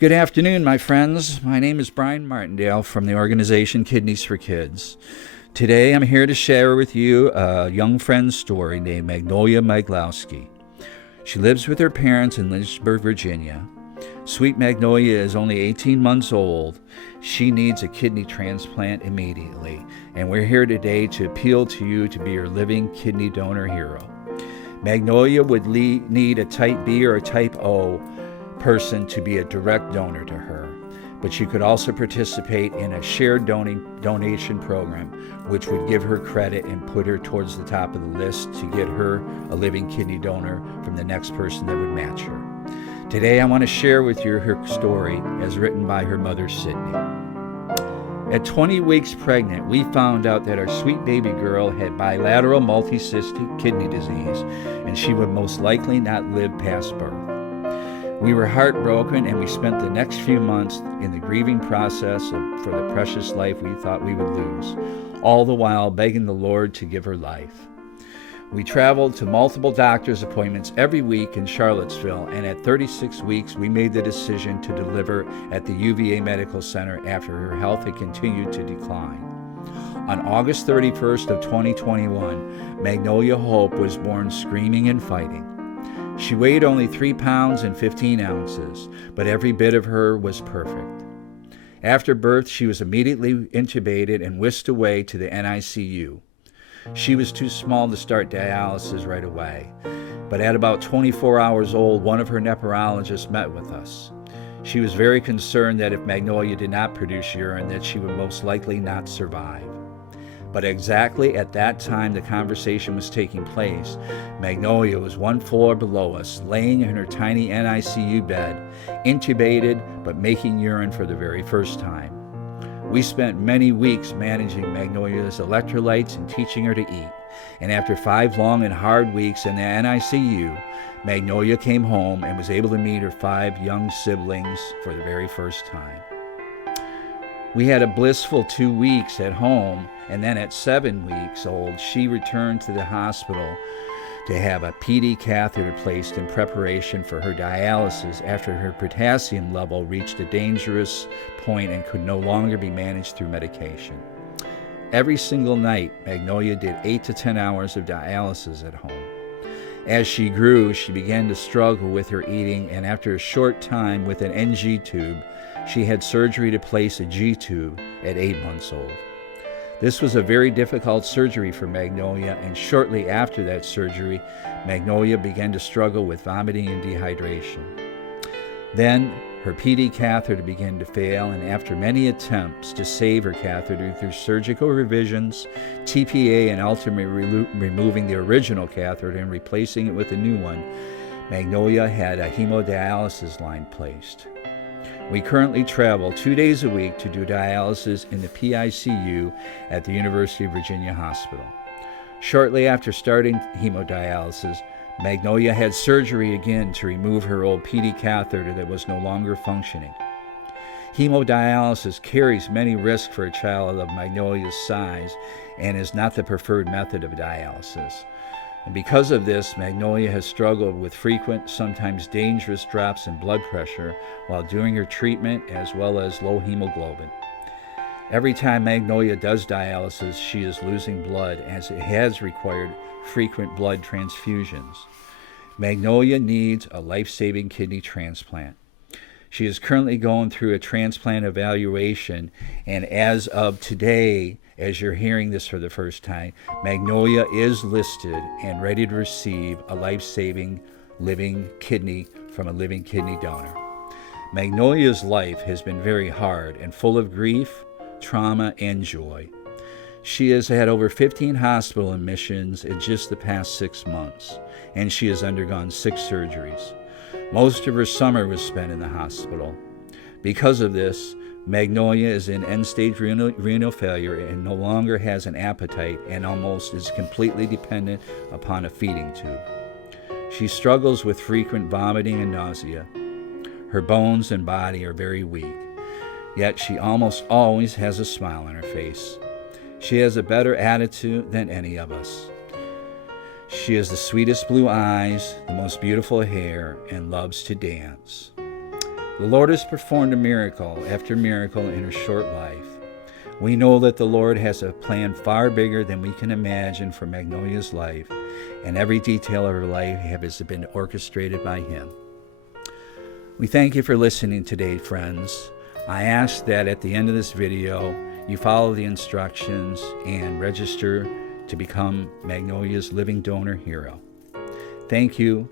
Good afternoon, my friends. My name is Brian Martindale from the organization Kidneys for Kids. Today I'm here to share with you a young friend's story named Magnolia Maglosky. She lives with her parents in Lynchburg, Virginia. Sweet Magnolia is only 18 months old. She needs a kidney transplant immediately, and we're here today to appeal to you to be her living kidney donor hero. Magnolia would need a type B or a type O person to be a direct donor to her, but she could also participate in a shared donation program, which would give her credit and put her towards the top of the list to get her a living kidney donor from the next person that would match her. Today I want to share with you her story as written by her mother, Sydney. At 20 weeks pregnant, we found out that our sweet baby girl had bilateral multicystic kidney disease, and she would most likely not live past birth. We were heartbroken, and we spent the next few months in the grieving process for the precious life we thought we would lose, all the while begging the Lord to give her life. We traveled to multiple doctor's appointments every week in Charlottesville, and at 36 weeks, we made the decision to deliver at the UVA Medical Center after her health had continued to decline. On August 31st of 2021, Magnolia Hope was born screaming and fighting. She weighed only 3 pounds and 15 ounces, but every bit of her was perfect. After birth, she was immediately intubated and whisked away to the NICU. She was too small to start dialysis right away, but at about 24 hours old, one of her nephrologists met with us. She was very concerned that if Magnolia did not produce urine, that she would most likely not survive. But exactly at that time the conversation was taking place, Magnolia was one floor below us, laying in her tiny NICU bed, intubated but making urine for the very first time. We spent many weeks managing Magnolia's electrolytes and teaching her to eat. And after 5 long and hard weeks in the NICU, Magnolia came home and was able to meet her 5 young siblings for the very first time. We had a blissful 2 weeks at home, and then at 7 weeks old, she returned to the hospital to have a PD catheter placed in preparation for her dialysis after her potassium level reached a dangerous point and could no longer be managed through medication. Every single night, Magnolia did 8 to 10 hours of dialysis at home. As she grew, she began to struggle with her eating, and after a short time with an NG tube, she had surgery to place a G tube at 8 months old. This was a very difficult surgery for Magnolia, and shortly after that surgery, Magnolia began to struggle with vomiting and dehydration. Then her PD catheter began to fail, and after many attempts to save her catheter through surgical revisions, TPA, and ultimately removing the original catheter and replacing it with a new one, Magnolia had a hemodialysis line placed. We currently travel 2 days a week to do dialysis in the PICU at the University of Virginia Hospital. Shortly after starting hemodialysis, Magnolia had surgery again to remove her old PD catheter that was no longer functioning. Hemodialysis carries many risks for a child of Magnolia's size and is not the preferred method of dialysis. And because of this, Magnolia has struggled with frequent, sometimes dangerous drops in blood pressure while doing her treatment, as well as low hemoglobin. Every time Magnolia does dialysis, she is losing blood, as it has required frequent blood transfusions. Magnolia needs a life-saving kidney transplant. She is currently going through a transplant evaluation, and as of today, as you're hearing this for the first time, Magnolia is listed and ready to receive a life-saving living kidney from a living kidney donor. Magnolia's life has been very hard and full of grief, trauma, and joy. She has had over 15 hospital admissions in just the past 6 months, and she has undergone 6 surgeries. Most of her summer was spent in the hospital. Because of this, Magnolia is in end-stage renal failure and no longer has an appetite and almost is completely dependent upon a feeding tube. She struggles with frequent vomiting and nausea. Her bones and body are very weak, yet she almost always has a smile on her face. She has a better attitude than any of us. She has the sweetest blue eyes, the most beautiful hair, and loves to dance. The Lord has performed a miracle after miracle in her short life. We know that the Lord has a plan far bigger than we can imagine for Magnolia's life, and every detail of her life has been orchestrated by Him. We thank you for listening today, friends. I ask that at the end of this video, you follow the instructions and register to become Magnolia's Living Donor Hero. Thank you.